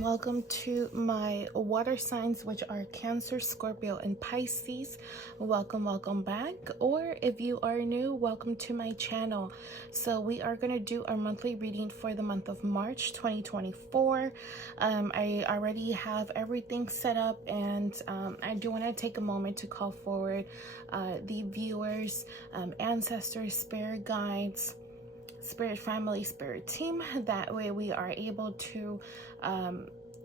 Welcome to my water signs, which are Cancer, Scorpio, and Pisces. Welcome back. Or if you are new, welcome to my channel. So we are going to do our monthly reading for the month of March 2024. I already have everything set up, and I do want to take a moment to call forward the viewers, ancestors, spirit guides, spirit family, spirit team. That way we are able to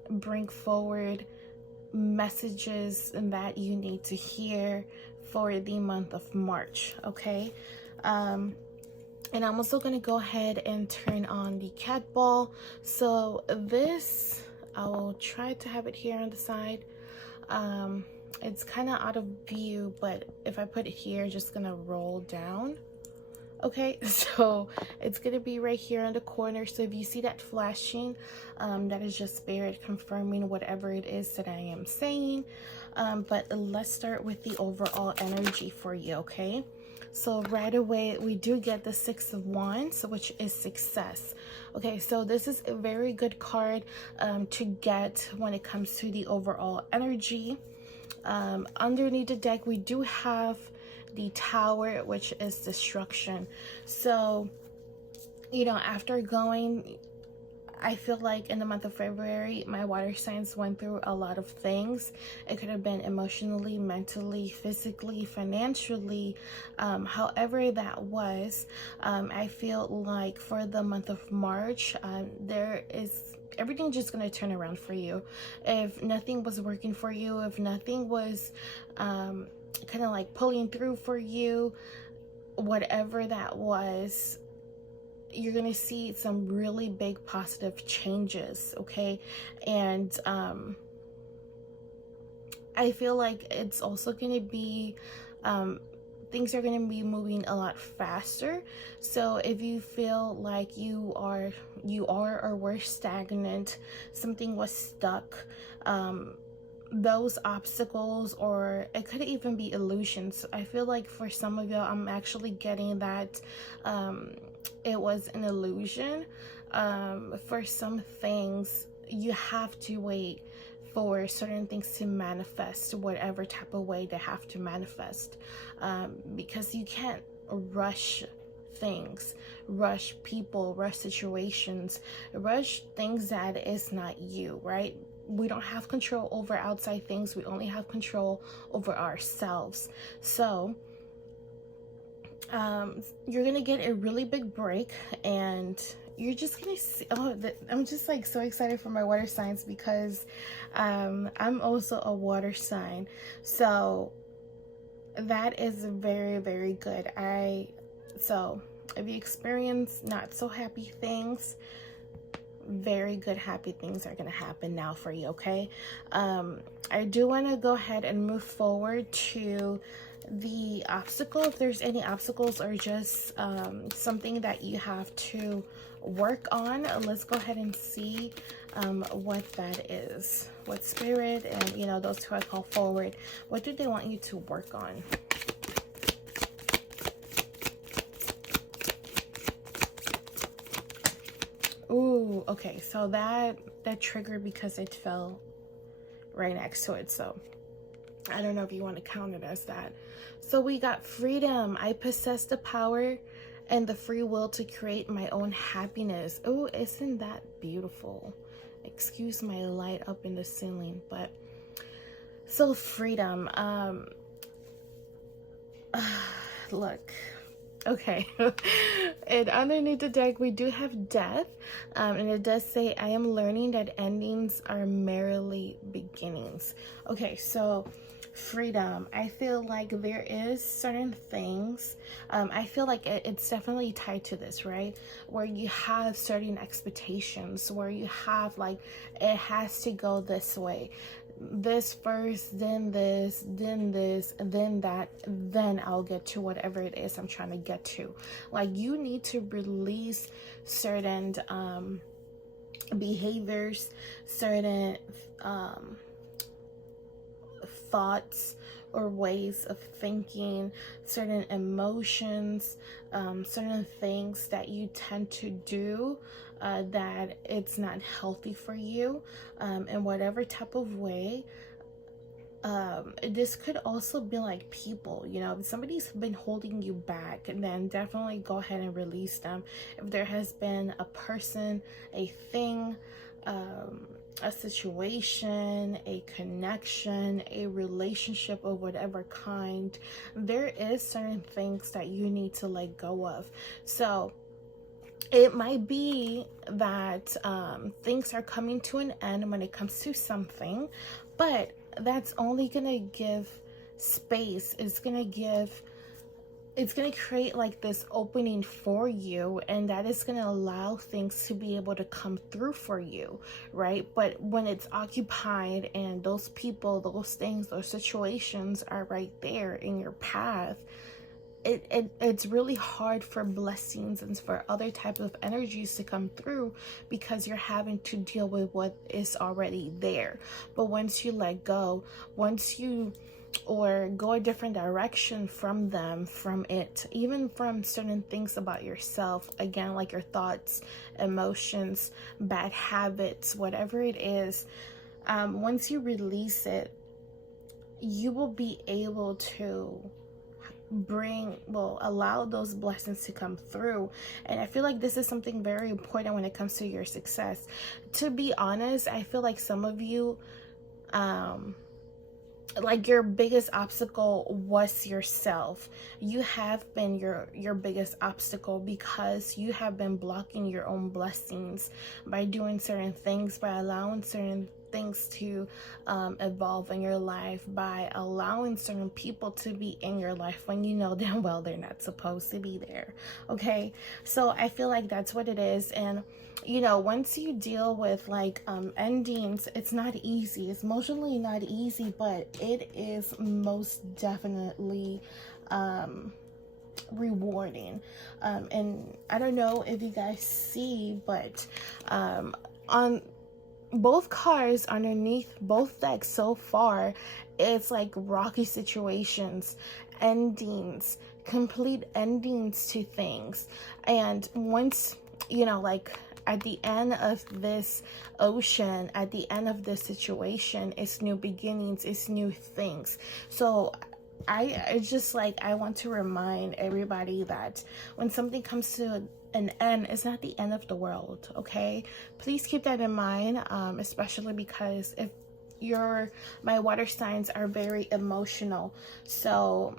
bring forward messages that you need to hear for the month of March. Okay, and I'm also going to go ahead and turn on the cat ball. So this, I will try to have it here on the side. It's kind of out of view, but if I put it here, it's just gonna roll down. Okay, so it's gonna be right here in the corner. So if you see that flashing, that is just spirit confirming whatever it is that I am saying. But let's start with the overall energy for you. Okay, so right away we do get the Six of Wands, which is success. Okay, so this is a very good card to get when it comes to the overall energy. Underneath the deck we do have the Tower, which is destruction. So, you know, after going, I feel like in the month of February, my water signs went through a lot of things. It could have been emotionally, mentally, physically, financially, however that was. I feel like for the month of March, everything just going to turn around for you. If nothing was working for you, if nothing was kind of like pulling through for you, whatever that was, you're gonna see some really big positive changes. Okay, and I feel like it's also gonna be things are going to be moving a lot faster. So if you feel like you are or were stagnant, something was stuck, those obstacles, or it could even be illusions. I feel like for some of y'all, I'm actually getting that it was an illusion. For some things, you have to wait for certain things to manifest, whatever type of way they have to manifest, because you can't rush things, rush people, rush situations, rush things that is not you, right? We don't have control over outside things. We only have control over ourselves. So you're gonna get a really big break, and you're just gonna see, I'm just like so excited for my water signs, because I'm also a water sign. So that is very, very good. So if you experience not so happy things, very good happy things are going to happen now for you. Okay, I do want to go ahead and move forward to the obstacle. If there's any obstacles or just something that you have to work on, let's go ahead and see what that is. What spirit and, you know, those who I call forward, what do they want you to work on? Ooh, okay, so that triggered because it fell right next to it, so I don't know if you want to count it as that. So we got freedom. I possess the power and the free will to create my own happiness. Oh, isn't that beautiful? Excuse my light up in the ceiling, but so freedom. Look. Okay, and underneath the deck we do have death, and it does say, I am learning that endings are merely beginnings. Okay, so freedom. I feel like there is certain things, I feel like it's definitely tied to this, right? Where you have certain expectations, where you have like, it has to go this way. This first, then this, then this, then that, then I'll get to whatever it is I'm trying to get to. Like, you need to release certain behaviors, certain thoughts, or ways of thinking, certain emotions, certain things that you tend to do that it's not healthy for you in whatever type of way. This could also be like people, you know, if somebody's been holding you back, and then definitely go ahead and release them. If there has been a person, a thing, a situation, a connection, a relationship of whatever kind, there is certain things that you need to let go of. So it might be that things are coming to an end when it comes to something, but that's only gonna give space. It's gonna create like this opening for you, and that is going to allow things to be able to come through for you, right? But when it's occupied and those people, those things, those situations are right there in your path, it's really hard for blessings and for other type of energies to come through, because you're having to deal with what is already there. But once you let go, once you or go a different direction from them, from it, even from certain things about yourself, again, like your thoughts, emotions, bad habits, whatever it is, once you release it, you will be able to allow those blessings to come through. And I feel like this is something very important when it comes to your success. To be honest, I feel like some of you, like your biggest obstacle was yourself. You have been your biggest obstacle, because you have been blocking your own blessings by doing certain things, by allowing certain things to evolve in your life, by allowing certain people to be in your life when you know damn well they're not supposed to be there. Okay, so I feel like that's what it is. And you know, once you deal with like endings, it's not easy. It's emotionally not easy, but it is most definitely rewarding. And I don't know if you guys see, but on both cards underneath both decks so far, it's like rocky situations, endings, complete endings to things. And once, you know, like at the end of this ocean, at the end of this situation, it's new beginnings, it's new things. So it's just like, I want to remind everybody that when something comes to an end, it's not the end of the world. Okay, please keep that in mind, especially because if my water signs are very emotional, so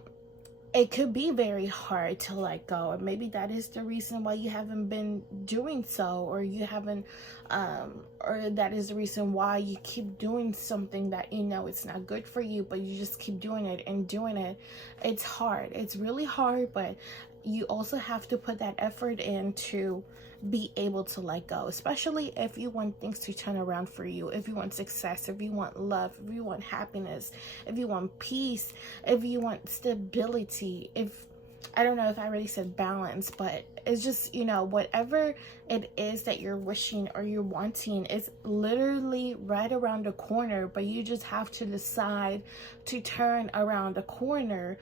it could be very hard to let go. And maybe that is the reason why you haven't been doing so, or you haven't or that is the reason why you keep doing something that you know it's not good for you, but you just keep doing it and doing it. It's hard, it's really hard, but you also have to put that effort in to be able to let go, especially if you want things to turn around for you, if you want success, if you want love, if you want happiness, if you want peace, if you want stability. If I don't know if I already said balance, but it's just, you know, whatever it is that you're wishing or you're wanting is literally right around the corner, but you just have to decide to turn around the corner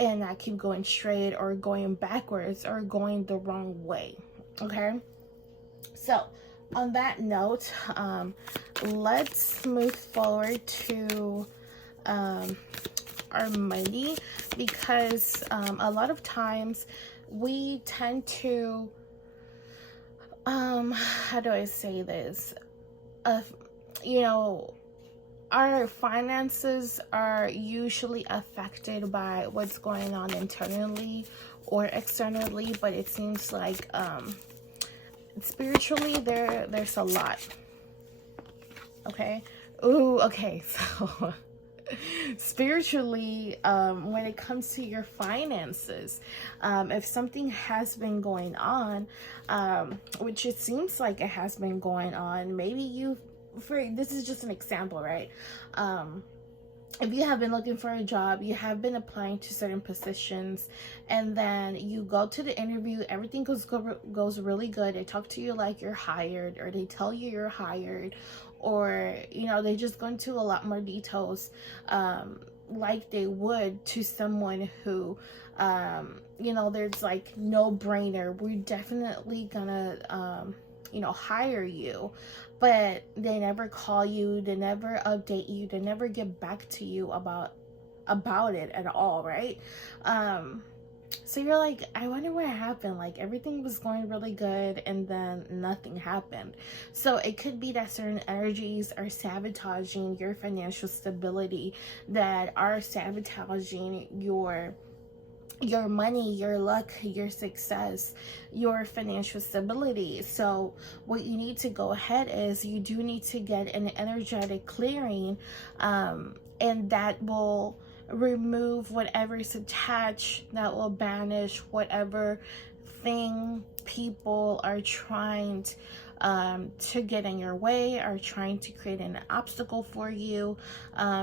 and not keep going straight or going backwards or going the wrong way. Okay, so on that note, let's move forward to our money, because a lot of times we tend to how do I say this, you know, our finances are usually affected by what's going on internally or externally, but it seems like spiritually there's a lot. Okay, ooh, okay, so spiritually, when it comes to your finances, if something has been going on, which it seems like it has been going on, maybe this is just an example, right? If you have been looking for a job, you have been applying to certain positions, and then you go to the interview, everything goes really good. They talk to you like you're hired, or they tell you you're hired, or, you know, they just go into a lot more details like they would to someone who, you know, there's like no brainer. We're definitely gonna, you know, hire you. But they never call you, they never update you, they never get back to you about it at all, right? So you're like, I wonder what happened. Like, everything was going really good and then nothing happened. So it could be that certain energies are sabotaging your financial stability, that are sabotaging your money, your luck, your success, your financial stability. So what you need to go ahead is, you do need to get an energetic clearing, and that will remove whatever is attached, that will banish whatever thing people are trying to get in your way, or trying to create an obstacle for you,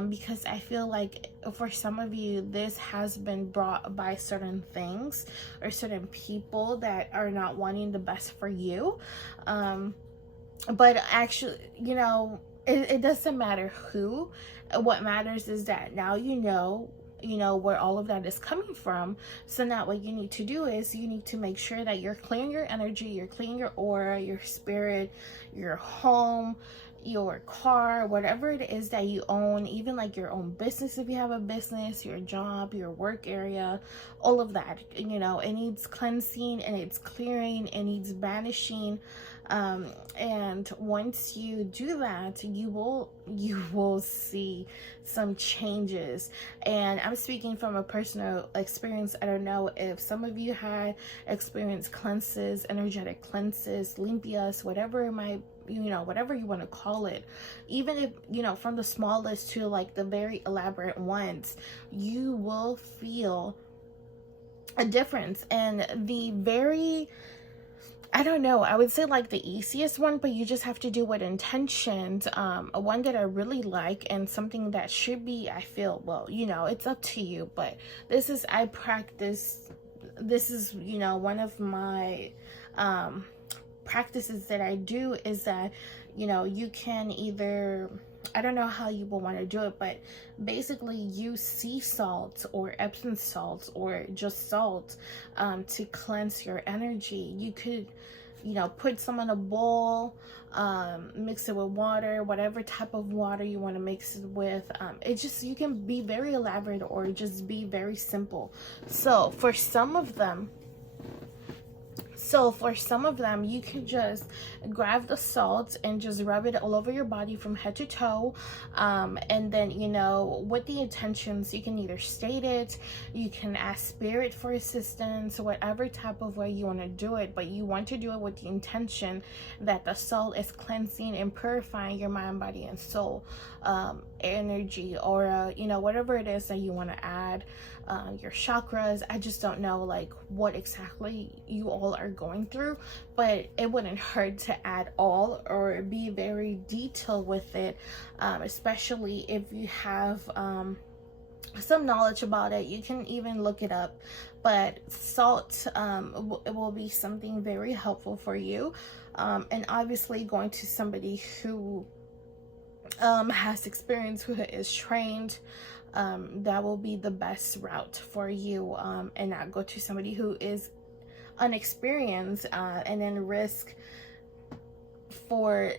because I feel like for some of you, this has been brought by certain things or certain people that are not wanting the best for you. But actually, you know, it doesn't matter who. What matters is that now you know where all of that is coming from. So now what you need to do is, you need to make sure that you're clearing your energy, you're clearing your aura, your spirit, your home, your car, whatever it is that you own, even like your own business, if you have a business, your job, your work area, all of that. You know, it needs cleansing, and it's clearing, it needs banishing. And once you do that, you will see some changes. And I'm speaking from a personal experience. I don't know if some of you had experienced cleanses, energetic cleanses, limpias, whatever it might, you know, whatever you want to call it. Even if, you know, from the smallest to like the very elaborate ones, you will feel a difference. And the very, I don't know, I would say like the easiest one, but you just have to do with intentions. One that I really like, and something that should be, I feel, well, you know, it's up to you, but this is, I practice, this is, you know, one of my practices that I do, is that, you know, you can either, I don't know how you will want to do it, but basically use sea salt or Epsom salts or just salt to cleanse your energy. You could, you know, put some in a bowl, mix it with water, whatever type of water you want to mix it with. It just, you can be very elaborate or just be very simple. So for some of them, you can just grab the salt and just rub it all over your body from head to toe. And then, you know, with the intentions, you can either state it, you can ask spirit for assistance, whatever type of way you want to do it. But you want to do it with the intention that the salt is cleansing and purifying your mind, body, and soul, energy, or, you know, whatever it is that you want to add. Your chakras. I just don't know like what exactly you all are going through, but it wouldn't hurt to add all, or be very detailed with it, especially if you have some knowledge about it. You can even look it up, but salt, it will be something very helpful for you. And obviously going to somebody who has experience, who is trained, that will be the best route for you, and not go to somebody who is unexperienced, and then risk for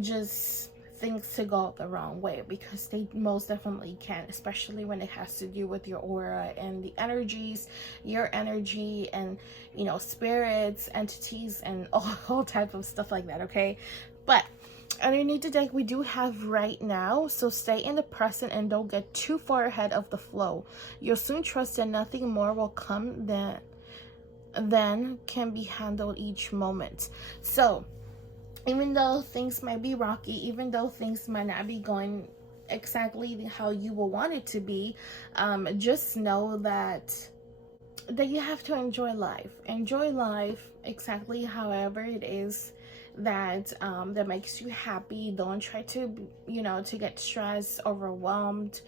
just things to go the wrong way, because they most definitely can, especially when it has to do with your aura and the energies, your energy, and, you know, spirits, entities, and all type of stuff like that. Okay, but underneath the deck we do have right now, so stay in the present and don't get too far ahead of the flow. You'll soon trust that nothing more will come than can be handled each moment. So even though things might be rocky, even though things might not be going exactly how you will want it to be, just know that you have to enjoy life exactly however it is that makes you happy. Don't try to, you know, to get stressed, overwhelmed.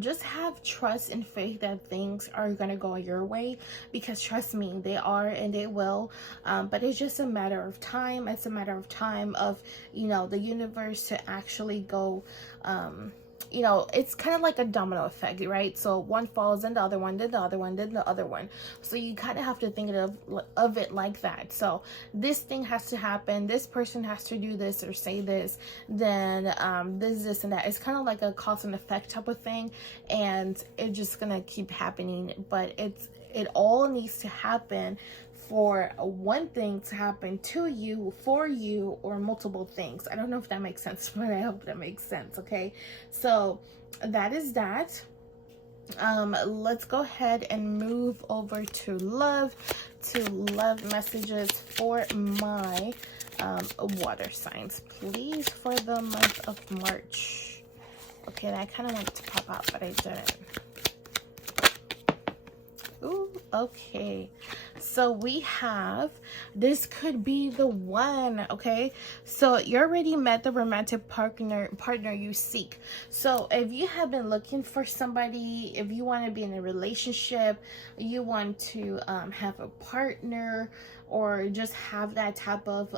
Just have trust and faith that things are gonna go your way, because trust me, they are, and they will. But it's just a matter of time. It's a matter of time of, you know, the universe to actually go you know, it's kind of like a domino effect, right? So one falls, then the other one, then the other one, then the other one. So you kind of have to think of it like that. So this thing has to happen, this person has to do this or say this, then this and that. It's kind of like a cause and effect type of thing, and it's just gonna keep happening. But it all needs to happen for one thing to happen to you, for you, or multiple things. I don't know if that makes sense, but I hope that makes sense. Okay, so that is that. Let's go ahead and move over to love messages for my water signs, please, for the month of March. Okay, that kind of wanted to pop out, but I didn't. Ooh, okay. So we have, this could be the one, okay? So you already met the romantic partner you seek. So if you have been looking for somebody, if you want to be in a relationship, you want to have a partner, or just have that type of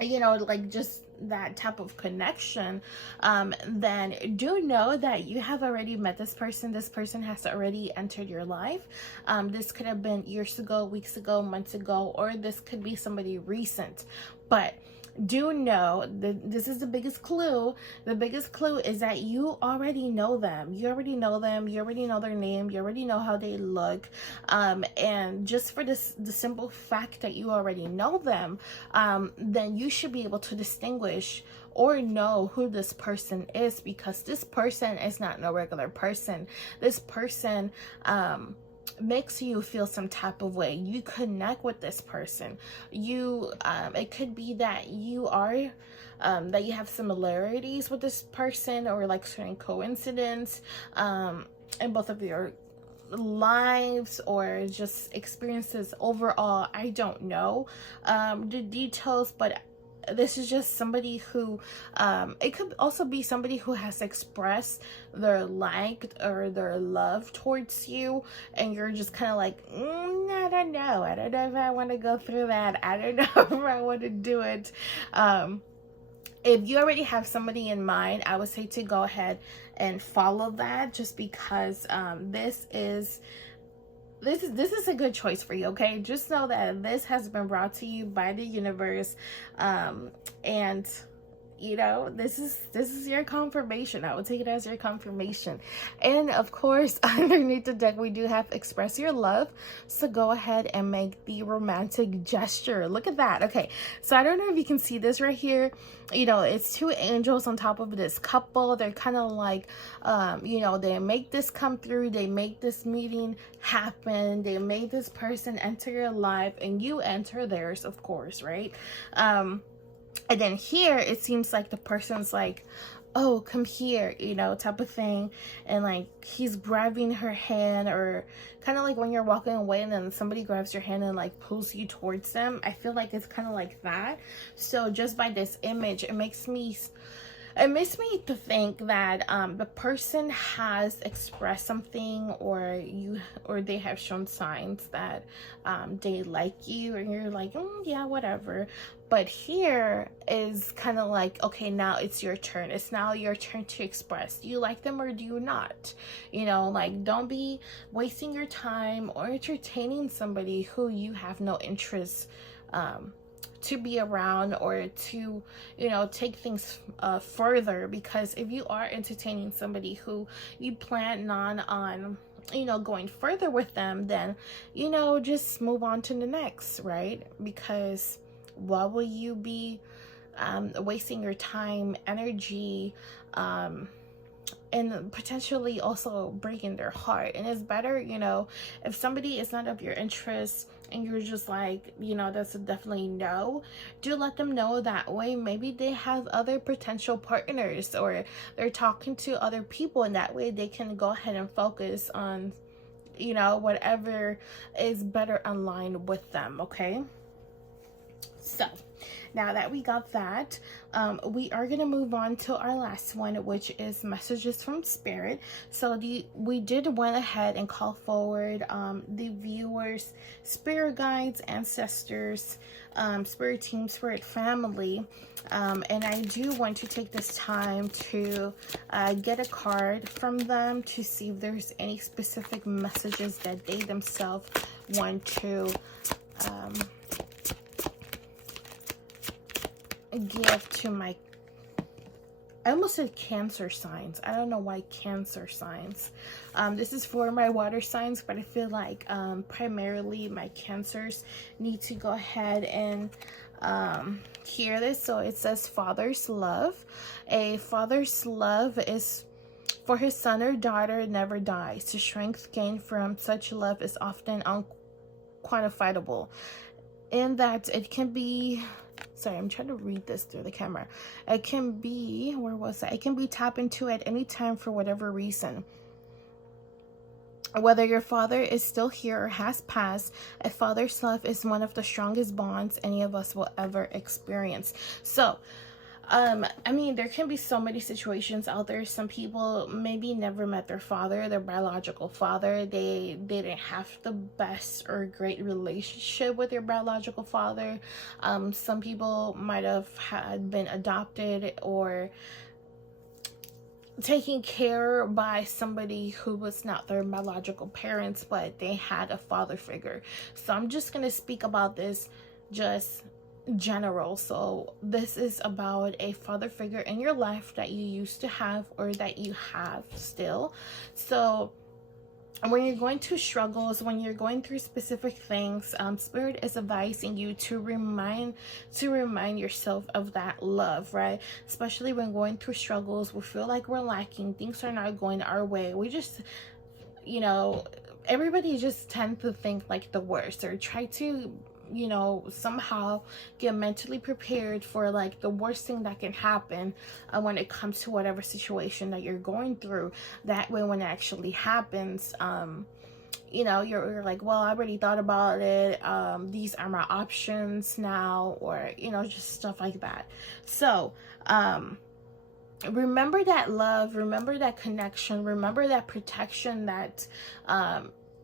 you know, like just that type of connection, then do know that you have already met this person. This person has already entered your life. This could have been years ago, weeks ago, months ago, or this could be somebody recent. But do know that this is the biggest clue. The biggest clue is that you already know them. You already know them. You already know their name. You already know how they look. And just for the simple fact that you already know them, then you should be able to distinguish or know who this person is, because this person is not no regular person. This person makes you feel some type of way. You connect with this person. You it could be that you are that you have similarities with this person, or like certain coincidence in both of your lives, or just experiences overall. I don't know the details, but this is just somebody who it could also be somebody who has expressed their like or their love towards you, and you're just kind of like, I don't know if I want to go through that. I don't know if I want to do it. If you already have somebody in mind, I would say to go ahead and follow that, just because this is a good choice for you. Okay, just know that this has been brought to you by the universe, and you know, this is your confirmation. I would take it as your confirmation. And of course, underneath the deck, we do have express your love. So go ahead and make the romantic gesture. Look at that. Okay, so I don't know if you can see this right here. You know, it's two angels on top of this couple. They're kind of like, you know, they make this come through. They make this meeting happen. They made this person enter your life, and you enter theirs, of course, right? And then here, it seems like the person's like, oh, come here, you know, type of thing. And like, he's grabbing her hand, or kind of like when you're walking away and then somebody grabs your hand and like pulls you towards them. I feel like it's kind of like that. So just by this image, it makes me to think that the person has expressed something, or they have shown signs that they like you, and you're like, yeah, whatever. But here is kind of like, okay, now it's your turn. It's now your turn to express. Do you like them or do you not? You know, like, don't be wasting your time or entertaining somebody who you have no interest to be around, or to, you know, take things further. Because if you are entertaining somebody who you plan on you know, going further with them, then, you know, just move on to the next, right? Because why will you be wasting your time, energy, and potentially also breaking their heart? And it's better, you know, if somebody is not of your interest and you're just like, you know, that's a definitely no, do let them know that way. Maybe they have other potential partners, or they're talking to other people, and that way they can go ahead and focus on, you know, whatever is better aligned with them. Okay, So now that we got that, we are going to move on to our last one, which is messages from spirit. So we did went ahead and call forward the viewers, spirit guides, ancestors, spirit team, spirit family. And I do want to take this time to get a card from them to see if there's any specific messages that they themselves want to give to my, I almost said Cancer signs. I don't know why Cancer signs. This is for my water signs, but I feel like primarily my Cancers need to go ahead and hear this. So it says father's love. A father's love is for his son or daughter never dies. The strength gained from such love is often unquantifiable, in that it can be, sorry, I'm trying to read this through the camera. It can be, where was that? It can be tapped into at any time for whatever reason. Whether your father is still here or has passed, a father's love is one of the strongest bonds any of us will ever experience. So, I mean, there can be so many situations out there. Some people maybe never met their father, their biological father. They didn't have the best or great relationship with their biological father. Some people might have had been adopted or taken care by somebody who was not their biological parents, but they had a father figure. So I'm just going to speak about this just general. So this is about a father figure in your life that you used to have or that you have still. So when you're going through struggles, when you're going through specific things, spirit is advising you to remind yourself of that love, right? Especially when going through struggles, we feel like we're lacking, things are not going our way. We just, you know, everybody just tend to think like the worst or try to, you know, somehow get mentally prepared for like the worst thing that can happen when it comes to whatever situation that you're going through. That way, when it actually happens, you know, you're like, well, I already thought about it. These are my options now, or, you know, just stuff like that. So, remember that love, remember that connection, remember that protection that,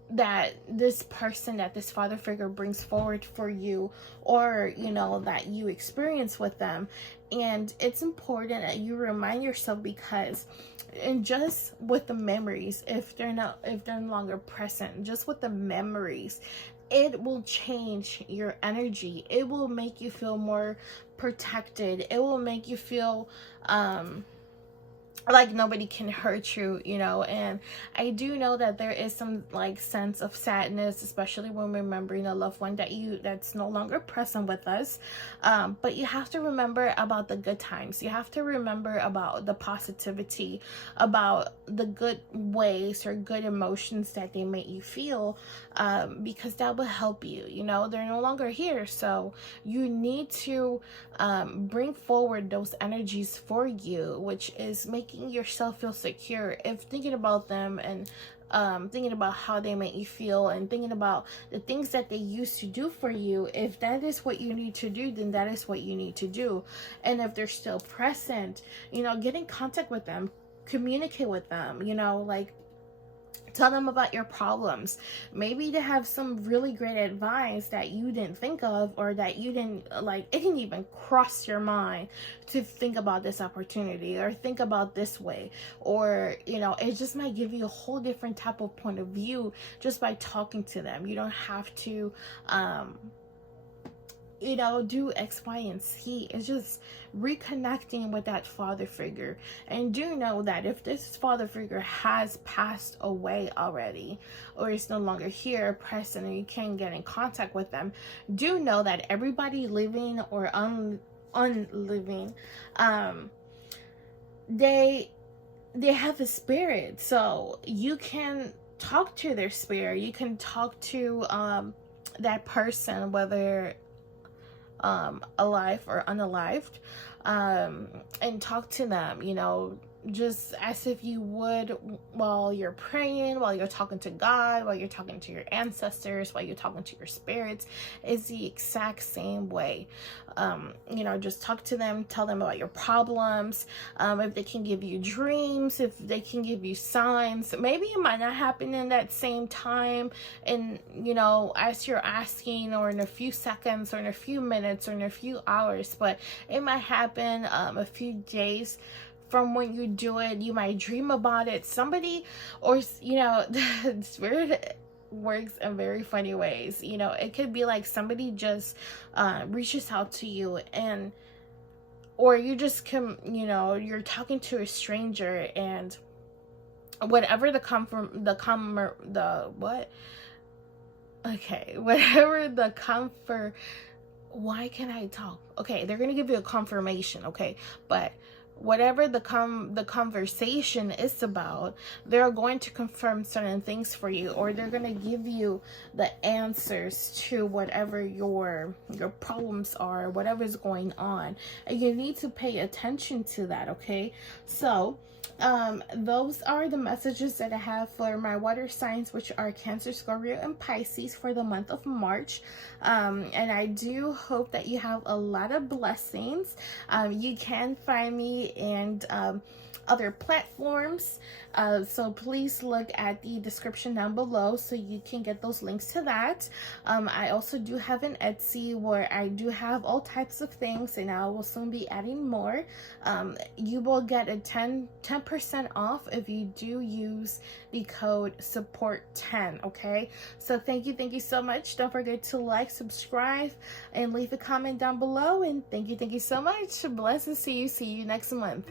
that this person, that this father figure brings forward for you, or, you know, that you experience with them. And it's important that you remind yourself, because, and just with the memories, if they're no longer present, just with the memories, it will change your energy. It will make you feel more protected. It will make you feel like nobody can hurt you, you know. And I do know that there is some like sense of sadness, especially when remembering a loved one that's no longer present with us, but you have to remember about the good times. You have to remember about the positivity, about the good ways or good emotions that they make you feel, because that will help you. You know, they're no longer here, so you need to bring forward those energies for you, which is making yourself feel secure. If thinking about them and thinking about how they make you feel and thinking about the things that they used to do for you, if that is what you need to do, then that is what you need to do. And if they're still present, you know, get in contact with them, communicate with them, you know, like tell them about your problems. Maybe they have some really great advice that you didn't think of, or that you didn't, like, it didn't even cross your mind to think about this opportunity or think about this way. Or, you know, it just might give you a whole different type of point of view just by talking to them. You don't have to, you know, do X, Y, and Z. It's just reconnecting with that father figure. And do know that if this father figure has passed away already, or is no longer here present, and you can't get in contact with them, do know that everybody living or unliving, they have a spirit. So you can talk to their spirit. You can talk to that person, whether alive or unalived, and talk to them, you know, just as if you would while you're praying, while you're talking to God, while you're talking to your ancestors, while you're talking to your spirits. It's the exact same way. You know, just talk to them, tell them about your problems. If they can give you dreams, if they can give you signs, maybe it might not happen in that same time, and you know, as you're asking, or in a few seconds, or in a few minutes, or in a few hours, but it might happen a few days from when you do it. You might dream about it. Somebody, or you know, spirit works in very funny ways. You know, it could be like somebody just reaches out to you, and or you just come, you know, you're talking to a stranger, and whatever whatever the comfort, why can't I talk? Okay, they're gonna give you a confirmation, okay, but whatever the conversation is about, they're going to confirm certain things for you, or they're going to give you the answers to whatever your problems are, whatever's going on, and you need to pay attention to that. Okay, so those are the messages that I have for my water signs, which are Cancer, Scorpio, and Pisces for the month of March. And I do hope that you have a lot of blessings. You can find me and other platforms, so please look at the description down below so you can get those links to that. I also do have an Etsy where I do have all types of things, and I will soon be adding more. You will get a 10% off if you do use the code support10. Okay, so thank you so much. Don't forget to like, subscribe, and leave a comment down below, and thank you so much. Blessings to you. See you next month.